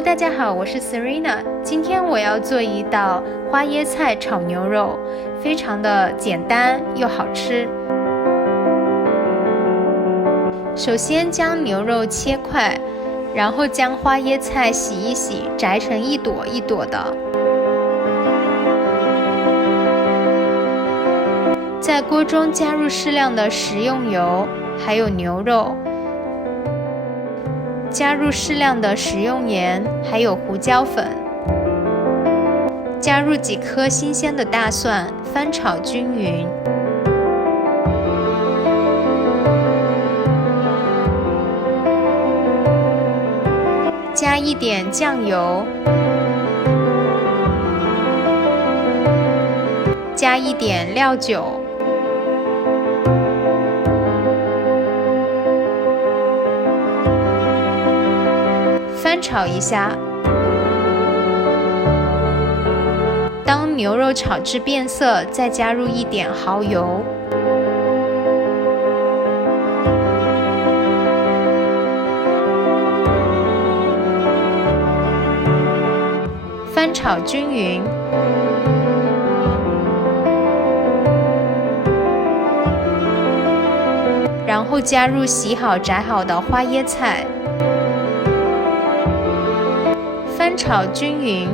Hello， 大家好，我是 Serena。今天我要做一道花椰菜炒牛肉，非常的简单又好吃。首先将牛肉切块，然后将花椰菜洗一洗，摘成一朵一朵的。在锅中加入适量的食用油，还有牛肉。加入适量的食用盐，还有胡椒粉，加入几颗新鲜的大蒜，翻炒均匀。加一点酱油，加一点料酒。翻炒一下，当牛肉炒至变色，再加入一点蚝油，翻炒均匀，然后加入洗好摘好的花椰菜。翻炒均匀，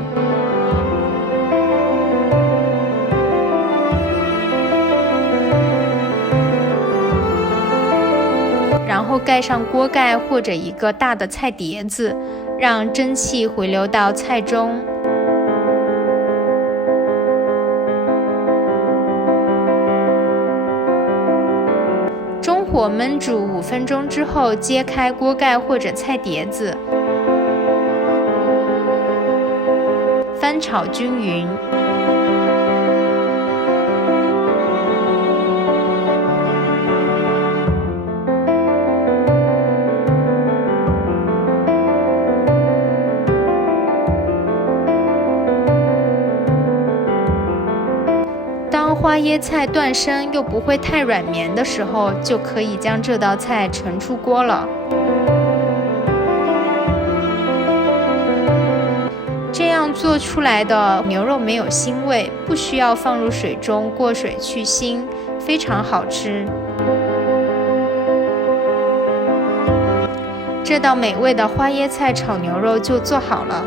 然后盖上锅盖或者一个大的菜碟子，让蒸汽回流到菜中。中火焖煮5分钟之后，揭开锅盖或者菜碟子。翻炒均匀，当花椰菜断生又不会太软绵的时候，就可以将这道菜盛出锅了。这样做出来的牛肉没有腥味，不需要放入水中过水去腥，非常好吃。这道美味的花椰菜炒牛肉就做好了。